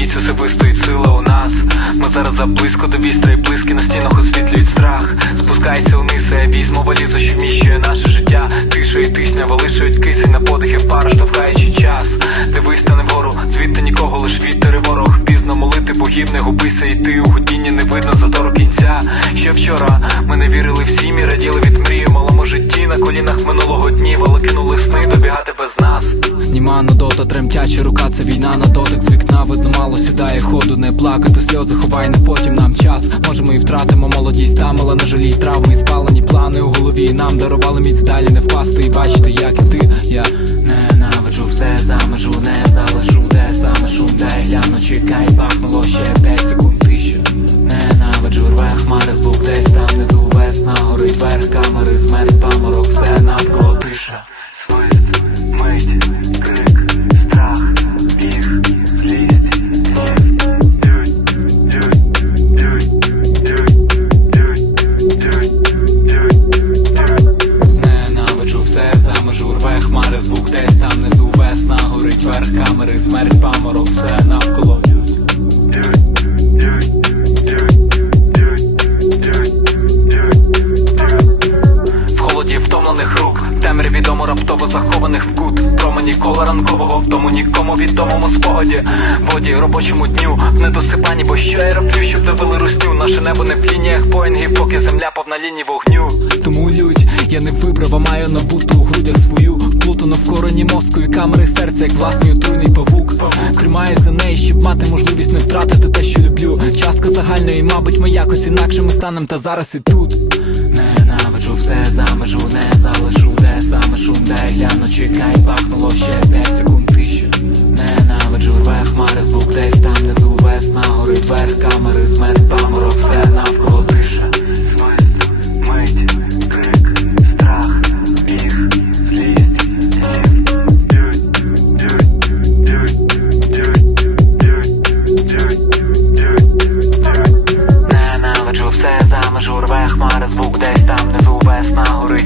міць особистої сила у нас. Ми зараз заблизько до вістра і блиски на стінах освітлюють страх. Спускається униз, я візьму валізу, що вміщує наше життя. Тиша і тисня валишують кисень на подихи пар, штовхаючи час. Дивись та не вгору, звідти нікого, лиш вітер і ворог. Пізно молити богів, не губися, йти у гудінні не видно затору кінця. Ще вчора ми не вірили в сім'ї, раділи від колінах минулого днів, але кинули сни добігати без нас. Німа нудота, тремтяча рука, це війна на дотик з вікна видно мало сідає ходу, не плакати, сльози ховай на потім нам час. Може ми і втратимо молодість там, але на жалій травми і спалені плани у голові. Нам дарували міць далі не впасти і бачити, як і ти. Я ненавиджу все за межу, не залишу, де саме шум, дай гляну, чекай, камери, смерть паморок, темряві дому раптово захованих в кут. Промені кола ранкового в тому нікому відомому спогаді. Воді робочому дню, в недосипанні, бо що я роблю, щоб довели русню. Наше небо не в лініях поїнгів, поки земля повна ліній вогню. Тому лють, я не вибрав, а маю набуту у грудях свою Вплутано в корені мозку і камери серця, як власний отруйний павук Тримаю за неї, щоб мати можливість не втратити те, що люблю Частка загальної, мабуть, ми якось інакше ми станем та зараз і тут Ненавиджу все за чекай, бахнуло ще 5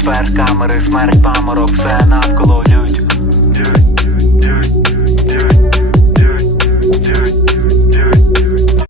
верх камери, смерть паморок, все навколо